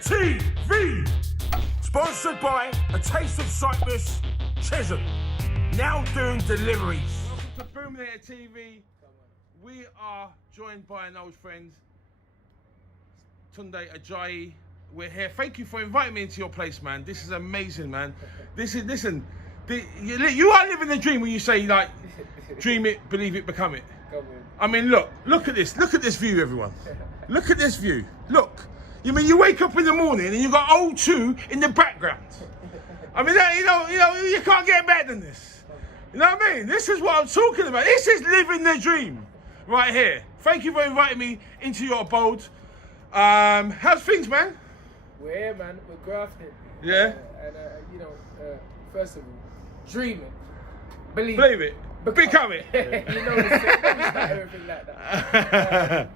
TV. Sponsored by A Taste of Cyprus, Chisholm. Now doing deliveries. Welcome to Boomlater TV. We are joined by an old friend, Tunde, Ajayi. We're here. Thank you for inviting me into your place, man. This is amazing, man. You are living the dream when you say, like, dream it, believe it, become it. I mean, look at this. Look at this view, everyone. Look at this view. Look. You mean you wake up in the morning and you got O2 in the background? I mean, you can't get better than this. You know what I mean? This is what I'm talking about. This is living the dream right here. Thank you for inviting me into your abode. How's things, man? We're here, man. We're grafting. Yeah. First of all, dream it, believe it, become it. You know, it's not everything like that.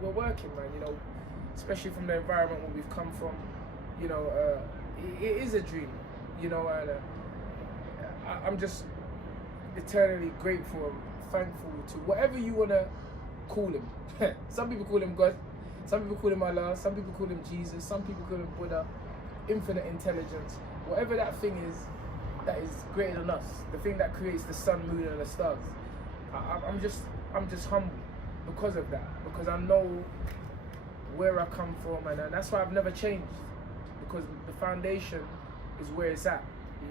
We're working, man. You know, especially from the environment where we've come from. You know, it is a dream. You know, and I'm just eternally grateful and thankful to whatever you wanna call him. Some people call him God. Some people call him Allah. Some people call him Jesus. Some people call him Buddha. Infinite intelligence. Whatever that thing is, that is greater than us. The thing that creates the sun, moon, and the stars. I'm just humble because of that. Because I know where I come from, and that's why I've never changed. Because the foundation is where it's at.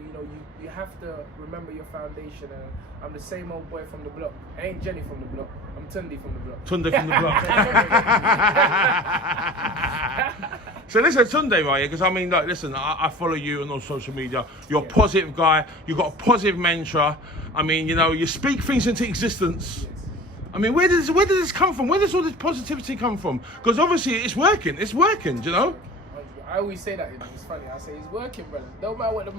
You know, you have to remember your foundation. And I'm the same old boy from the block. I ain't Jenny from the block. I'm Tunde from the block. Tunde from the block. So listen, Tunde, right? Because I mean, like, listen, I follow you on all social media. You're a positive guy. You've got a positive mantra. I mean, you know, you speak things into existence. Yes. I mean, where does this come from? Where does all this positivity come from? Because obviously it's working. It's working, do you know? I always say that, you know, it's funny. I say it's working, brother. No matter what no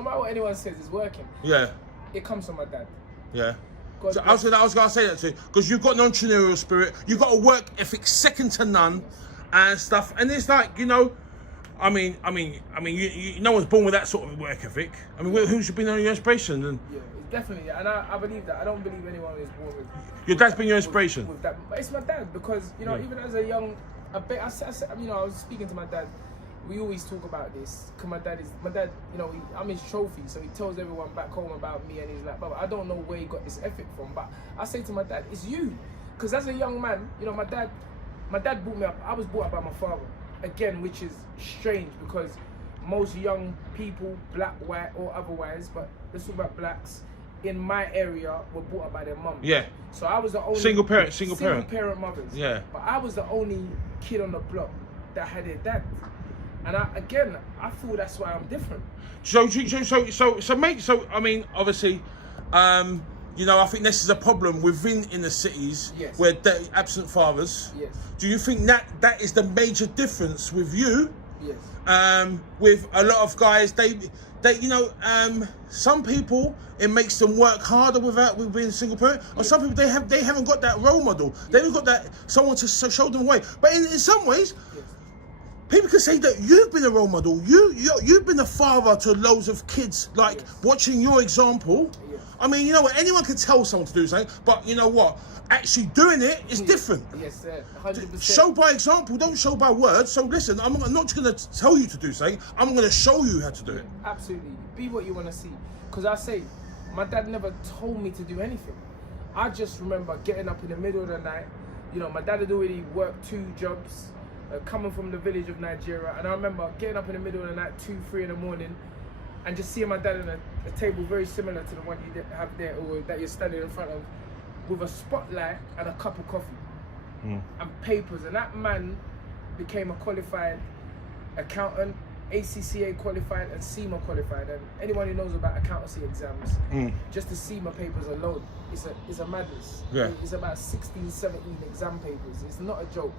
matter what anyone says, it's working. Yeah. It comes from my dad. Yeah. So I was gonna say that to you, because you've got an entrepreneurial spirit. You've got a work ethic second to none, and stuff. And it's like, you know, I mean, you no one's born with that sort of work ethic. I mean, who should be your inspiration? And yeah, definitely, and I believe that. I don't believe anyone is born with. Your dad's been your inspiration. With that, but it's my dad, because you know, even as a young, I was speaking to my dad. We always talk about this, because my dad, you know, I'm his trophy, so he tells everyone back home about me, and he's like, Baba, I don't know where he got this ethic from, but I say to my dad, it's you. Because as a young man, you know, my dad brought me up, I was brought up by my father, again, which is strange, because most young people, black, white, or otherwise, but let's talk about blacks, in my area, were brought up by their mum. Yeah. So I was the only... Single parent mothers. Yeah. But I was the only kid on the block that had a dad. And I feel that's why I'm different. So mate, I mean, obviously, you know, I think this is a problem within inner cities, yes, where absent fathers. Yes. Do you think that is the major difference with you? Yes. With a lot of guys, they you know, some people, it makes them work harder with being a single parent, or yes, some people they haven't got that role model. Yes. They haven't got that someone to show them the way. But in some ways. Yes. People can say that you've been a role model. You've been a father to loads of kids, like, yes, watching your example. Yes. I mean, you know what? Anyone can tell someone to do something, but you know what? Actually doing it is different. Yes, sir. 100%. Show by example, don't show by words. So listen, I'm not just going to tell you to do something. I'm going to show you how to do it. Absolutely. Be what you want to see. Because I say, my dad never told me to do anything. I just remember getting up in the middle of the night. You know, my dad had already worked 2 jobs. Coming from the village of Nigeria, and I remember getting up in the middle of the night, 2, 3 in the morning, and just seeing my dad on a table very similar to the one you have there, or that you're standing in front of, with a spotlight and a cup of coffee and papers. And that man became a qualified accountant, ACCA qualified, and CIMA qualified. And anyone who knows about accountancy exams, just the CIMA papers alone, it's a madness. Yeah. It's about 16, 17 exam papers. It's not a joke.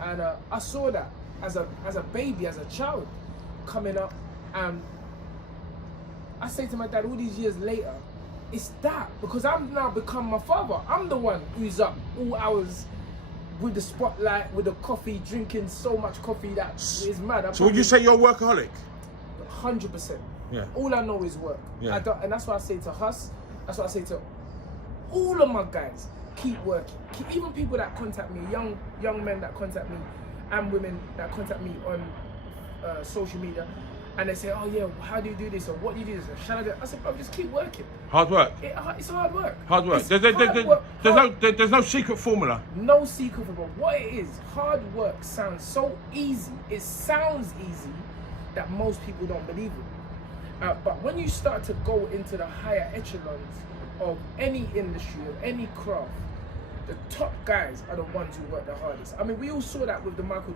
And I saw that as a baby, as a child, coming up, and I say to my dad all these years later, it's that, because I'm now become my father. I'm the one who's up all hours with the spotlight, with the coffee, drinking so much coffee that is mad. So would you say you're a workaholic? 100%. Yeah. All I know is work. Yeah. And that's what I say to Huss. That's what I say to all of my guys. Keep working. Even people that contact me, young men that contact me, and women that contact me on social media, and they say, "Oh yeah, how do you do this? Or what do you do this? Or shall I do?" I said, "Bro, just keep working." Hard work. It's hard work. Hard work. It's There's no secret formula. No secret formula. What it is, hard work sounds so easy. It sounds easy that most people don't believe it. But when you start to go into the higher echelons of any industry, of any craft, the top guys are the ones who work the hardest. I mean, we all saw that with the Michael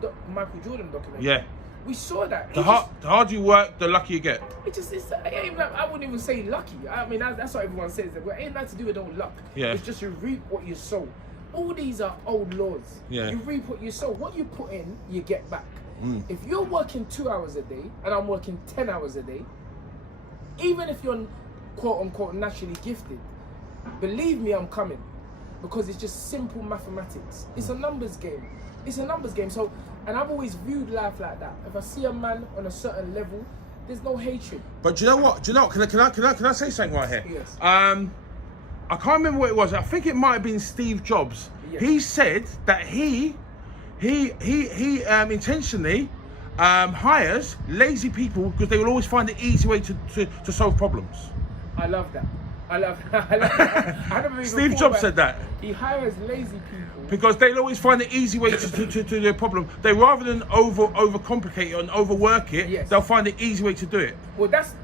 Jordan documentary. Yeah. We saw that. The harder you work, the luckier you get. It ain't like, I wouldn't even say lucky. I mean, that's what everyone says. It ain't nothing to do with no luck. Yeah. It's just you reap what you sow. All these are old laws. Yeah. You reap what you sow. What you put in, you get back. If you're working 2 hours a day and I'm working 10 hours a day, even if you're quote unquote naturally gifted, believe me, I'm coming. Because it's just simple mathematics. It's a numbers game. It's a numbers game. So, and I've always viewed life like that. If I see a man on a certain level, there's no hatred. But do you know what? Can I say something right here? Yes. I can't remember what it was. I think it might have been Steve Jobs. Yes. He said that he intentionally hires lazy people because they will always find the easy way to solve problems. I love that. I love that. I never even Steve Jobs said that. He hires lazy people because they'll always find the easy way to their problem. They rather than overcomplicate it and overwork it, yes, they'll find the easy way to do it. Well, that's.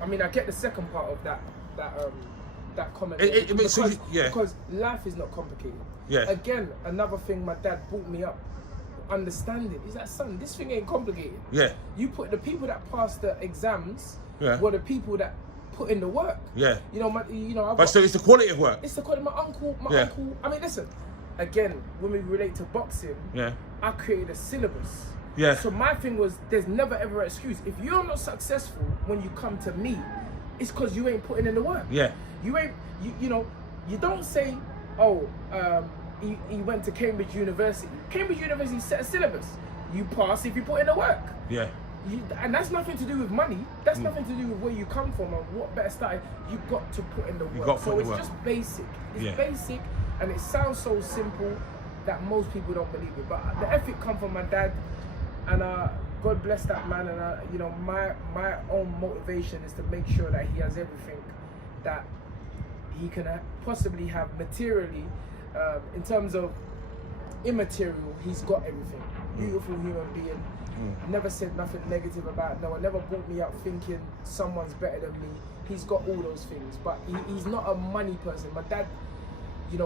I mean, I get the second part of that comment. Because life is not complicated. Yeah. Again, another thing my dad brought me up understanding is that, son, this thing ain't complicated. Yeah. You put the people that pass the exams. Yeah. Were the people that put in the work. Yeah. But still, it's the quality of work. It's the quality. My uncle. I mean, listen. Again, when we relate to boxing, I created a syllabus. Yeah. So my thing was, there's never ever an excuse. If you're not successful when you come to me, it's because you ain't putting in the work. Yeah. You ain't. You don't say, oh, he went to Cambridge University. Cambridge University set a syllabus. You pass if you put in the work. Yeah. And that's nothing to do with money. That's nothing to do with where you come from and what better style. You got to put in the work. So it's just basic. It's basic, and it sounds so simple that most people don't believe it. But the ethic come from my dad, and God bless that man. And my own motivation is to make sure that he has everything that he can possibly have materially. In terms of immaterial, he's got everything. Beautiful human being. Never said nothing negative about no one. Never brought me up thinking someone's better than me. He's got all those things, but he's not a money person. My dad,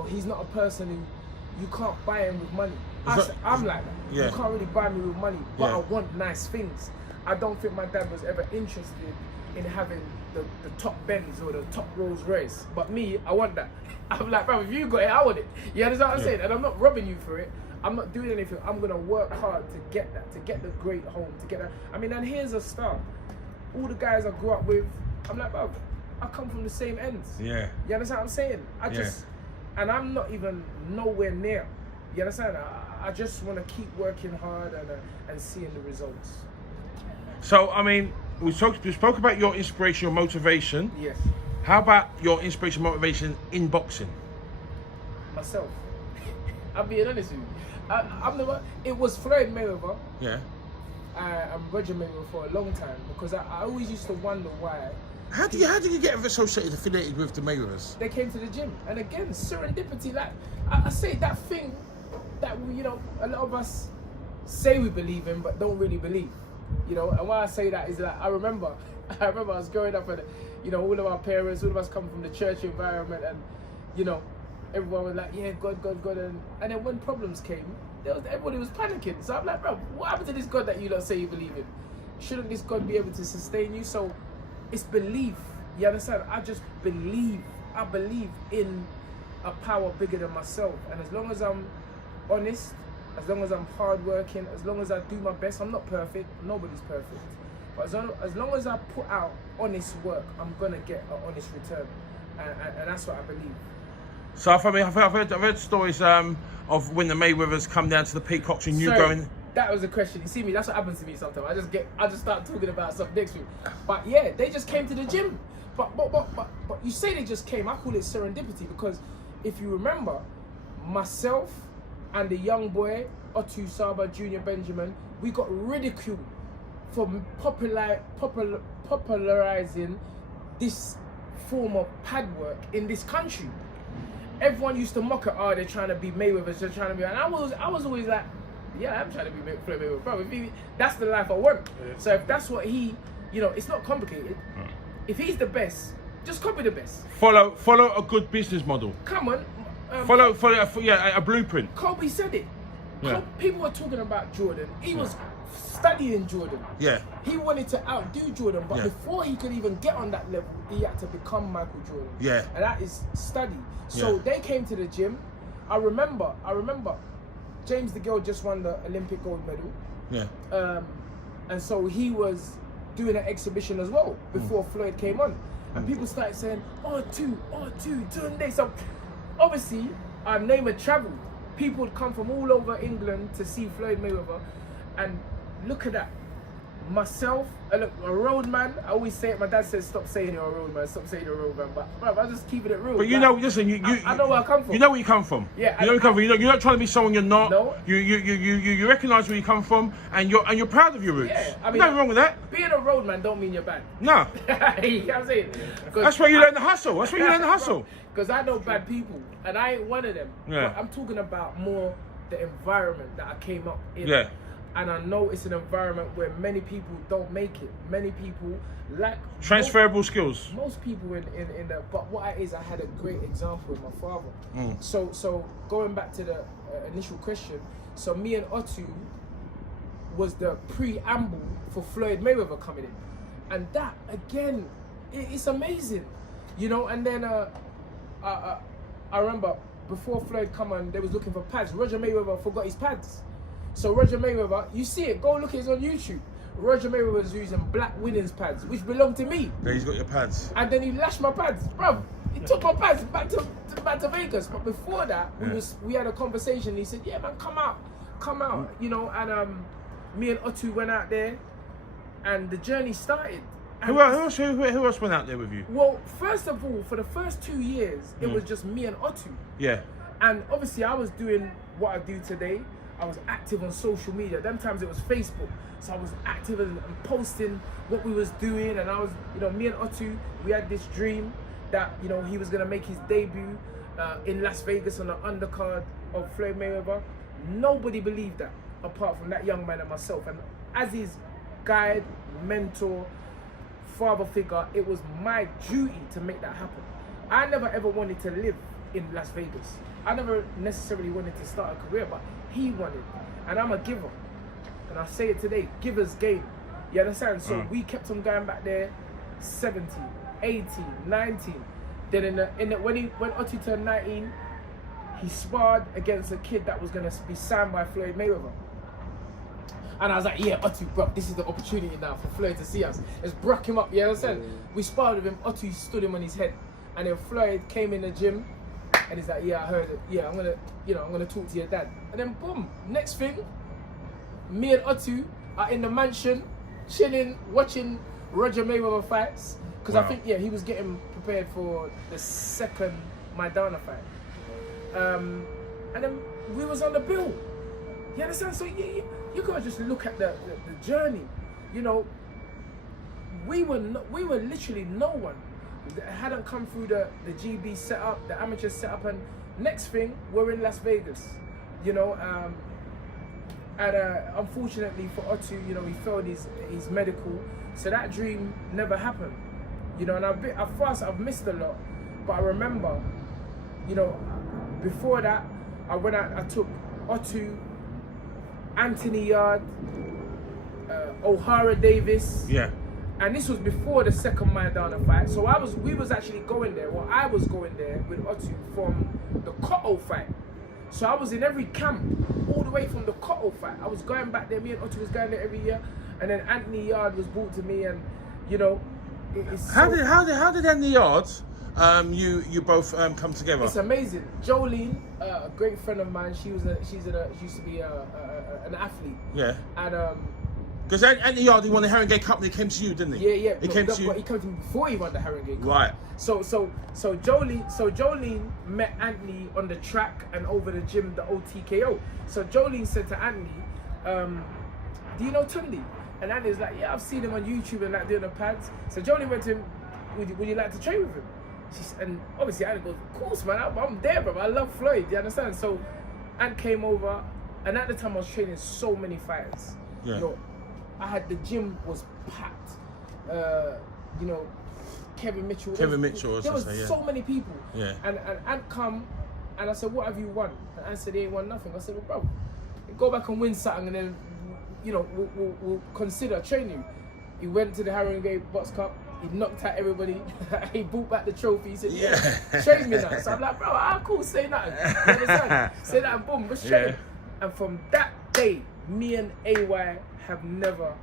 he's not a person who you can't buy him with money. I'm like that. Yeah. You can't really buy me with money, but Yeah. I want nice things. I don't think my dad was ever interested in having the top Benz or the top Rolls Royce. But me, I want that. I'm like, bro, if you got it, I want it. You understand what I'm saying? And I'm not robbing you for it. I'm not doing anything. I'm gonna work hard to get that, to get the great home, to get that. I mean, and here's a start. All the guys I grew up with, I'm like, bro, I come from the same ends. Yeah. You understand what I'm saying? And I'm not even nowhere near. You understand? I just want to keep working hard and seeing the results. So, I mean, we spoke about your inspiration, your motivation. Yes. How about your inspiration, motivation in boxing? Myself. I'm being honest with you. It was Floyd Mayweather. Yeah. And Roger Mayweather for a long time, because I always used to wonder why. How do you get affiliated with the Mayweathers? They came to the gym, and again, serendipity. Like I say, that thing that a lot of us say we believe in, but don't really believe. And why I say that is that I remember I was growing up, and all of our parents, all of us come from the church environment, and everyone was like, yeah, God, and then when problems came, everybody was panicking. So I'm like, bro, what happened to this God that you don't say you believe in? Shouldn't this God be able to sustain you? So it's belief. You understand? I just believe. I believe in a power bigger than myself. And as long as I'm honest, as long as I'm hardworking, as long as I do my best, I'm not perfect. Nobody's perfect. But as long as I put out honest work, I'm gonna get an honest return, and that's what I believe. So I've heard stories of when the Mayweathers come down to the Peacocks and you going. That was a question. You see me? That's what happens to me sometimes. I just start talking about something next week. But yeah, they just came to the gym. But you say they just came. I call it serendipity, because if you remember, myself and the young boy Otu, Saba, Junior Benjamin, we got ridiculed for popularizing this form of pad work in this country. Everyone used to mock it, oh, they're trying to be Mayweather, they're trying to be, and I was always like, yeah, I'm trying to be Floyd Mayweather, bro. That's the life I want. Yeah. So if that's what he, you know, it's not complicated. If he's the best, just copy the best. Follow a good business model. Come on. Follow a blueprint. Kobe said it. Yeah. People were talking about Jordan. He was studying Jordan. Yeah. He wanted to outdo Jordan, but before he could even get on that level, he had to become Michael Jordan. Yeah. And that is study. So they came to the gym. I remember, James DeGale just won the Olympic gold medal. Yeah. And so he was doing an exhibition as well before Floyd came on. And people started saying, Tunde. So obviously, our name had travelled. People would come from all over England to see Floyd Mayweather. And look at that. Myself, a road man, I always say it, my dad says stop saying you're a road man, stop saying you're a road man, but bro, I'm just keeping it real. But you know, listen, I know where I come from. You know where you come from. Yeah. You know where you come from. You're not trying to be someone you're not. No. You recognise where you come from, and you're proud of your roots. Yeah, I mean, nothing wrong with that. Being a road man don't mean you're bad. No. You know what I'm saying? That's where you learn the hustle. That's where you learn the hustle. Because I know bad people, and I ain't one of them. Yeah. But I'm talking about more the environment that I came up in. Yeah. And I know it's an environment where many people don't make it. Many people lack transferable skills. Most people in the, but what I had a great example with my father. So going back to the initial question, so me and Otu was the preamble for Floyd Mayweather coming in, and that again, it's amazing, you know. And then I remember before Floyd come on, they was looking for pads. Roger Mayweather forgot his pads. So Roger Mayweather, you see it, go look at it on YouTube. Roger Mayweather was using black Winnings pads, which belonged to me. Yeah, he's got your pads. And then he lashed my pads. Bro, he took my pads back to Vegas. But before that, we had a conversation. He said, yeah, man, come out, you know. And me and Otu went out there, and the journey started. And who else went out there with you? Well, first of all, for the first 2 years, it was just me and Otu. Yeah. And obviously, I was doing what I do today. I was active on social media. Them times it was Facebook. So I was active and posting what we was doing. And I was, you know, me and Otu, we had this dream that, you know, he was going to make his debut in Las Vegas on the undercard of Floyd Mayweather. Nobody believed that apart from that young man and myself. And as his guide, mentor, father figure, it was my duty to make that happen. I never ever wanted to live in Las Vegas. I never necessarily wanted to start a career, but he wanted. And I'm a giver. And I say it today, giver's game. You understand? So we kept on going back there, 17, 18, 19. Then when Otu turned 19, he sparred against a kid that was going to be signed by Floyd Mayweather. And I was like, yeah, Otu, bro, this is the opportunity now for Floyd to see us. Let's brock him up, you know what I'm saying? We sparred with him, Otu stood him on his head. And then Floyd came in the gym, and he's like, yeah, I heard it. Yeah, I'm gonna talk to your dad. And then boom, next thing, me and Otu are in the mansion, chilling, watching Roger Mayweather fights. Because I think, he was getting prepared for the second Maidana fight. And then we was on the bill. You understand? So you gotta just look at the journey. You know, we were literally no one. It hadn't come through the GB setup, the amateur setup, and next thing, we're in Las Vegas, you know, and unfortunately for Otu, you know, he failed his medical, so that dream never happened, you know, and I've missed a lot, but I remember, you know, before that, I took Otu, Anthony Yarde, O'Hara Davis, and this was before the second Maidana fight. So we was actually going there. Well, I was going there with Otu from the Cotto fight. So I was in every camp, all the way from the Cotto fight. I was going back there. Me and Otu was going there every year. And then Anthony Yarde was brought to me, and you know, how did Anthony Yarde, you both come together? It's amazing. Jolene, a great friend of mine. She used to be an athlete. Yeah. And Because Anthony Yarde won the Haringey Cup and he came to you, didn't he? Yeah. He came to you. But he came to me before he won the Haringey Cup. Right. So Jolene met Anthony on the track and over the gym, the old TKO. So Jolene said to Anthony, do you know Tunde? And Anthony's like, yeah, I've seen him on YouTube and like doing the pads. So Jolene went to him, would you like to train with him? And obviously Anthony goes, of course, man, I'm there, bro. I love Floyd, you understand? So Ant came over, and at the time I was training so many fighters. Yeah. You know, the gym was packed. You know, Kevin Mitchell. There was so many people. Yeah. And Ant come, and I said, what have you won? And Ant said, he ain't won nothing. I said, well, bro, go back and win something, and then, you know, we'll consider training you. He went to the Haringey Box Cup. He knocked out everybody. He brought back the trophy. He said, yeah, train me now. So I'm like, bro, cool, say nothing. You understand? Say that and boom, let's train. Yeah. And from that day, me and AY have never,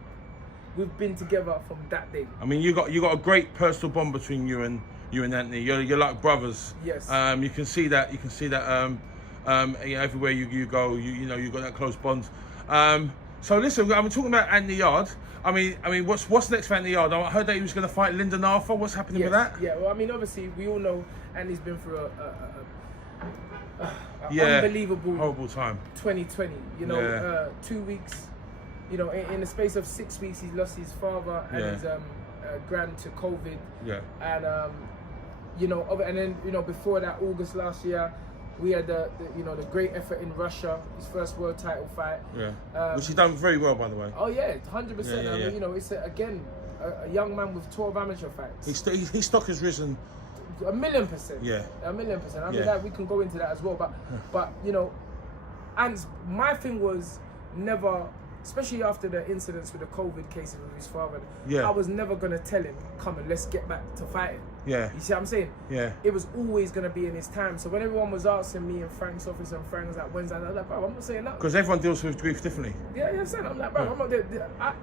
we've been together from that day. I mean, you got a great personal bond between you and Anthony. You're like brothers. Yes. You can see that. You know, everywhere you go, you know, you got that close bond. So listen, I'm talking about Anthony Yarde. I mean, what's next for Anthony Yarde? I heard that he was going to fight Lyndon Arthur. What's happening with that? Yeah, well, I mean, obviously, we all know Anthony's been through unbelievable, horrible time. 2020. You know, 2 weeks. You know, in the space of 6 weeks, he's lost his father and his grand to COVID. Yeah. And you know, and then you know, before that, August last year, we had the great effort in Russia, his first world title fight. Yeah. Which he's done very well, by the way. Oh yeah, 100%. I mean, you know, it's a young man with 12 amateur fights. His stock has risen 1,000,000%. Yeah. 1,000,000%. I mean, that we can go into that as well, but you know, and my thing was never, especially after the incidents with the COVID cases with his father, I was never gonna tell him, come and let's get back to fighting. Yeah. You see what I'm saying? Yeah. It was always gonna be in his time. So when everyone was asking me and Frank's office and Frank was like, when's that? I was like, bro, I'm not saying that. Because everyone deals with grief differently. Yeah, you understand? I'm like, bro, I'm not there.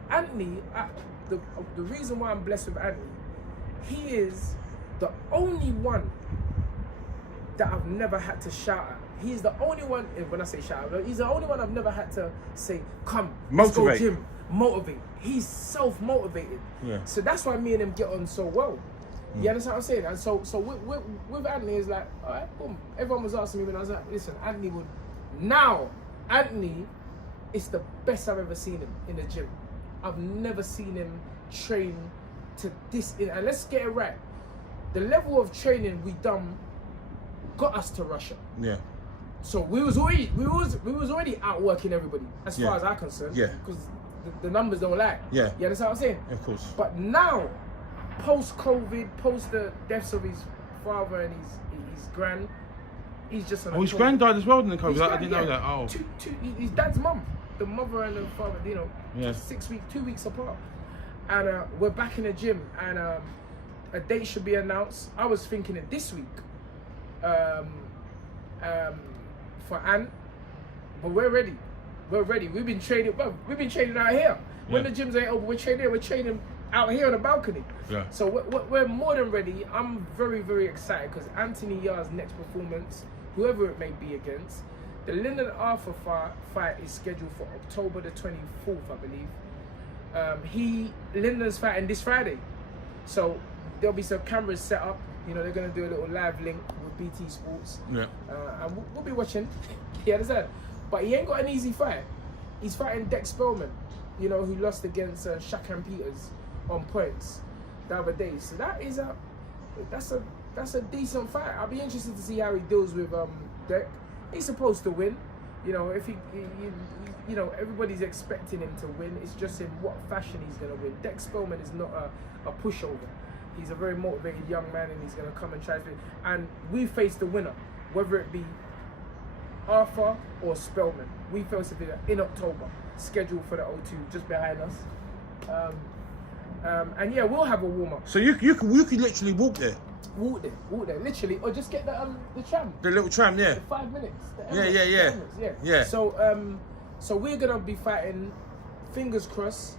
Anthony, the reason why I'm blessed with Anthony, he is the only one that I've never had to shout at. He's the only one, when I say shout out, he's the only one I've never had to say, come, motivate. Let's go gym, motivate. He's self-motivated. Yeah. So that's why me and him get on so well. You understand what I'm saying? And so with Anthony, it's like, all right, boom. Everyone was asking me when I was like, listen, Anthony is the best I've ever seen him in the gym. I've never seen him train to this, and let's get it right. The level of training we done got us to Russia. Yeah. So we was already outworking everybody as far as I'm concerned. Yeah. Because the numbers don't lie. Yeah. You understand what I'm saying? Of course. But now, post-COVID, post the deaths of his father and his grand, he's just on his grand died as well in the COVID. I didn't know that. Oh. His dad's mum, the mother and the father, you know, 2 weeks apart. And we're back in the gym, and a date should be announced. I was thinking it this week. For Ant, but we're ready. We've been training. Well, we've been training out here. When the gyms ain't open, we're training out here on the balcony. Yeah. So we're more than ready. I'm very, very excited because Anthony Yarde's next performance, whoever it may be against, the Lyndon Arthur fight is scheduled for October the 24th, I believe. Lyndon's fighting this Friday, so there'll be some cameras set up. You know, they're gonna do a little live link with BT Sports. Yeah. And we'll be watching. You understand? But he ain't got an easy fight. He's fighting Dex Spellman, you know, who lost against Shakan Peters on points the other day. So that's a decent fight. I'll be interested to see how he deals with Dex. He's supposed to win. You know, if he you know, everybody's expecting him to win. It's just in what fashion he's gonna win. Dex Spellman is not a pushover. He's a very motivated young man, and he's going to come and try to win. And we face the winner, whether it be Arthur or Spellman. We face the winner in October, scheduled for the O2, just behind us. And yeah, we'll have a warm-up. So you could literally walk there? Walk there, literally. Or just get the tram. The little tram, yeah. The 5 minutes. Yeah. So we're going to be fighting, fingers crossed.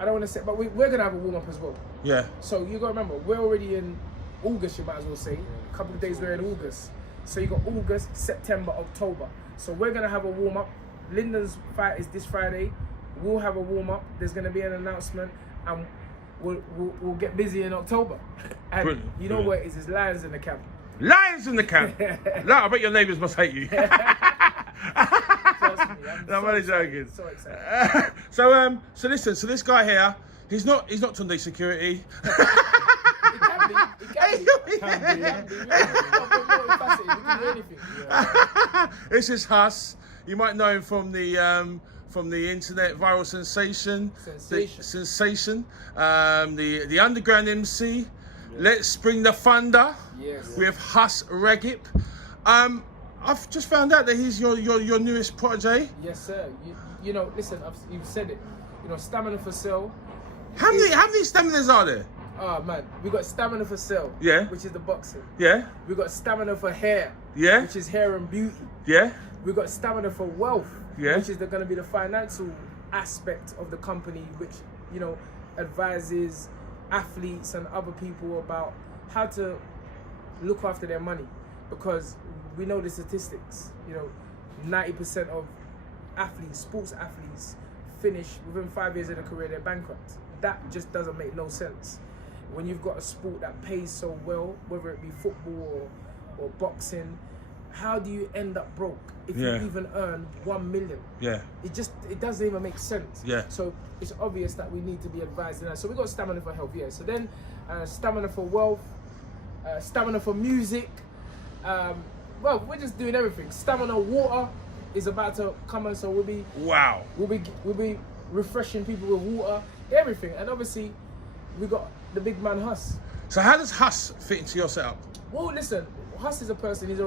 I don't want to say, but we're going to have a warm-up as well. Yeah. So you got to remember, we're already in August, you might as well say. A couple of days we're in August. So you got August, September, October. So we're going to have a warm-up. Lyndon's fight is this Friday. we'll have a warm up. There's going to be an announcement, and we'll get busy in October. And Brilliant, you know brilliant. what it is? It's lions in the camp. Lions in the camp. No, I bet your neighbours must hate you. Trust me, I'm only joking. So excited. So listen. So this guy here, he's not Tunde security. It can be. It can be. We can do anything. Yeah. This is Huss. You might know him from the internet viral sensation. The underground MC. Let's bring the thunder. Yes. With Huss Regip. I've just found out that he's your newest protege. Yes, sir. You know, listen, you've said it. You know, Stamina for Sale. How many staminas are there? Oh man, we got Stamina for Sale. Yeah. Which is the boxing. Yeah. We got Stamina for Hair. Yeah. Which is hair and beauty. Yeah. We got Stamina for Wealth. Yeah. Which is going to be the financial aspect of the company, which, you know, advises athletes and other people about how to look after their money, because we know the statistics. You know, 90% of sports athletes, finish within 5 years of their career, they're bankrupt. That just doesn't make no sense. When you've got a sport that pays so well, whether it be football or boxing, how do you end up broke if you even earn 1 million? Yeah. It doesn't even make sense. Yeah. So it's obvious that we need to be advised in that. So we got Stamina for Health, yeah. So then Stamina for Wealth, Stamina for Music. Well, we're just doing everything. Stamina Water is about to come on, so we'll be refreshing people with water, everything. And obviously we got the big man Huss. So how does Huss fit into your setup? Well, listen, Huss is a person. He's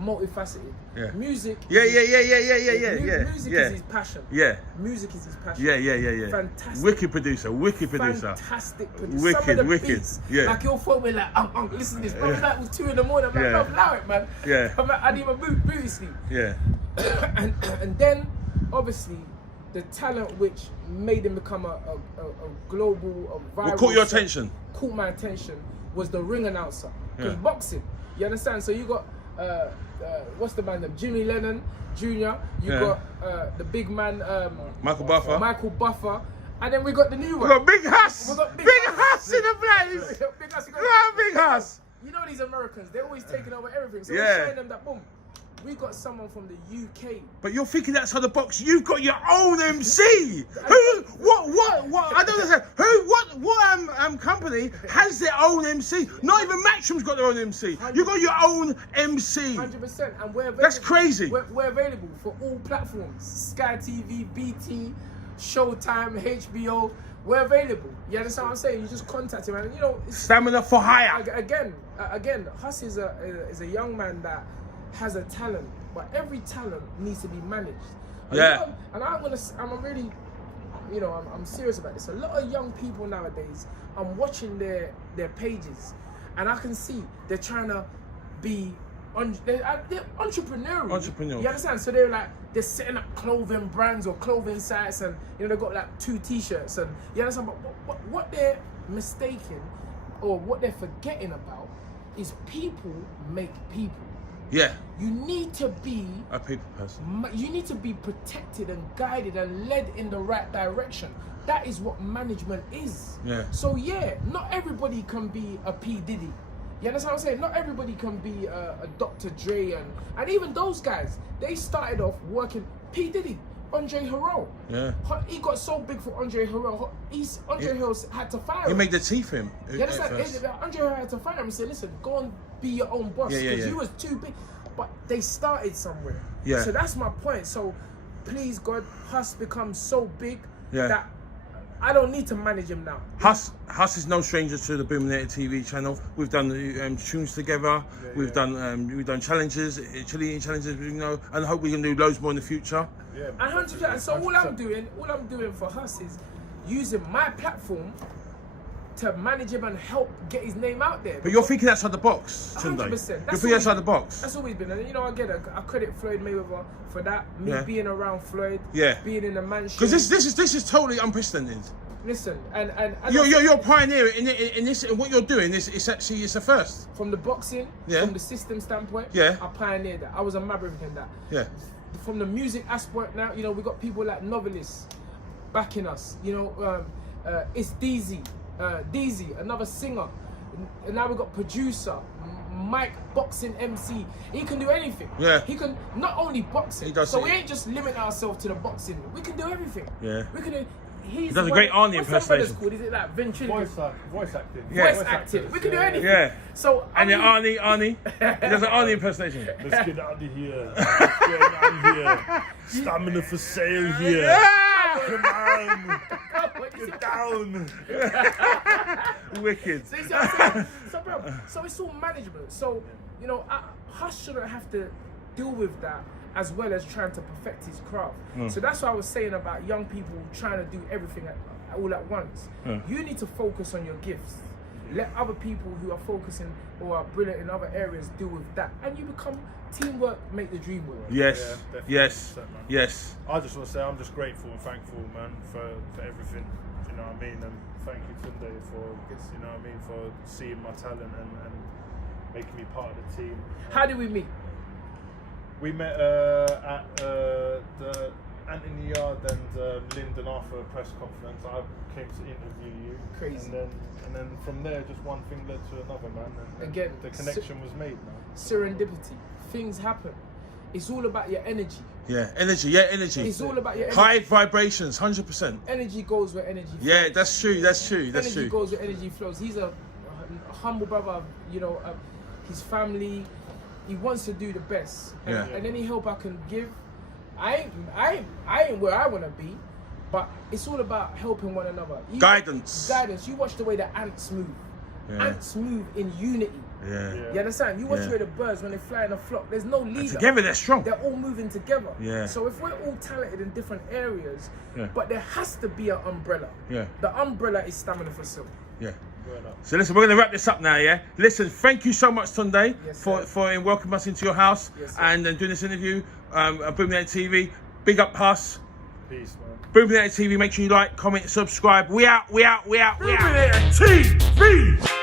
multifaceted. Yeah. Music. Yeah. Music Yeah. is his passion. Yeah. Music is his passion. Yeah. Fantastic. Wicked producer. Fantastic producer. Wicked, Some of the wicked. beats, Yeah. like your phone, we're like, listen to this. Probably like it was 2 in the morning. I'm like, Yeah. no, allow it, man. Yeah. I'm like, I need my booty sleep. Yeah. and then, obviously, the talent which made him become a global, a viral. What caught your attention? Caught my attention was the ring announcer. Because Yeah. boxing, you understand? So you got, what's the man name? Jimmy Lennon Jr. You got the big man, Michael Buffer. And then we got the new one. We got Big Huss. We got Big Huss in the place. Big Huss. Come on, Big Huss. You know these Americans, they're always taking over everything. So Yeah. we're showing them that, boom, we got someone from the UK. But you're thinking outside the box. You've got your own MC. Who? What? I don't understand. What company has their own MC? Not even Matchroom's got their own MC. You got your own MC. 100%. And we're available. That's crazy. We're available for all platforms. Sky TV, BT, Showtime, HBO. We're available. You understand what I'm saying? You just contact him, and you know. Stamina for hire. Again, Huss is a young man that has a talent, but every talent needs to be managed. Yeah. And I'm really, you know, I'm serious about this. A lot of young people nowadays, I'm watching their pages, and I can see they're trying to be, they're entrepreneurial. You understand? So they're setting up clothing brands or clothing sites, and you know they've got like 2 T-shirts, and you understand. But what they're mistaking, or what they're forgetting about, is people make people. Yeah. You need to be A people person. You need to be protected and guided and led in the right direction. That is what management is. Yeah. So yeah, not everybody can be a P Diddy. You understand what I'm saying? Not everybody can be a Dr. Dre and even those guys. They started off working. P Diddy, Andre Harrell. Yeah. He got so big for Andre Harrell. Andre Harrell had to fire him. He made the tea for him. You understand? Andre Harrell had to fire him and say, listen, go and be your own boss, because you was too big. But they started somewhere. Yeah. So that's my point. So please God, Huss becomes so big that I don't need to manage him now. Huss is no stranger to the Boominator TV channel. We've done tunes together. We've done challenges, Chilean challenges, you know, and I hope we can do loads more in the future. Yeah. 100%. And so all I'm doing for Huss is using my platform to manage him and help get his name out there. But you're thinking outside the box, Tunde. 100%. You're thinking outside the box. That's always been, and you know, I credit Floyd Mayweather for that. Me being around Floyd, being in the mansion. Because this is totally unprecedented. Listen, and as You're a pioneer in this. In what you're doing is it's a first. from the boxing, from the system standpoint, I pioneered that. I was a maverick in that. Yeah. From the music aspect now, you know, we got people like Novelists backing us. You know, it's Deezy, another singer. And now we got producer, Mike, boxing MC. He can do anything. Yeah. He can not only boxing. He does so we ain't just limiting ourselves to the boxing. We can do everything. Yeah. We can do. He does a great Arnie impersonation. Called? Is it like ventriloquist? Voice acting. Yeah. Voice acting. We can do anything. Yeah. So And then Arnie. He does an Arnie impersonation. Let's get out of here. Let's get out of here. Stamina for sale here. Come on. Get down. Wicked. See what I'm saying? So, bro, so it's all management. So, you know, Hush shouldn't have to deal with that as well as trying to perfect his craft. So that's what I was saying about young people trying to do everything all at once. You need to focus on your gifts. Let other people who are focusing or are brilliant in other areas deal with that, and you become teamwork, make the dream work. Yes, Yeah, yes, definitely. yes. I just want to say I'm just grateful and thankful, man, for everything. Do you know what I mean? And thank you, Tunde, for you know what I mean, for seeing my talent and making me part of the team. How did we meet? We met at the Anthony Yard and Lyndon Arthur press conference. I came to interview you. Crazy. And then from there, just one thing led to another, man. And Again, the connection was made, man. Serendipity. Things happen. It's all about your energy. Yeah, energy. Yeah, energy. It's all about your energy. High vibrations, 100%. Energy goes where energy flows. Yeah, that's true. That's true. That's Energy true. goes where energy flows. He's a humble brother. You know, his family. He wants to do the best. And, and any help I can give, I ain't where I want to be, but it's all about helping one another. Guidance. You watch the way the ants move. Yeah. Ants move in unity. Yeah. You understand? You watch the way the birds, when they fly in a flock, there's no leader. Together they're strong. They're all moving together. Yeah. So if we're all talented in different areas, but there has to be an umbrella. Yeah. The umbrella is stamina for silk. Yeah. So listen, we're going to wrap this up now, yeah? Listen, thank you so much, Tunde, for welcoming us into your house and doing this interview. Booming TV, big up us. Peace, man. Booming TV, make sure you like, comment, subscribe. We out. Booming TV!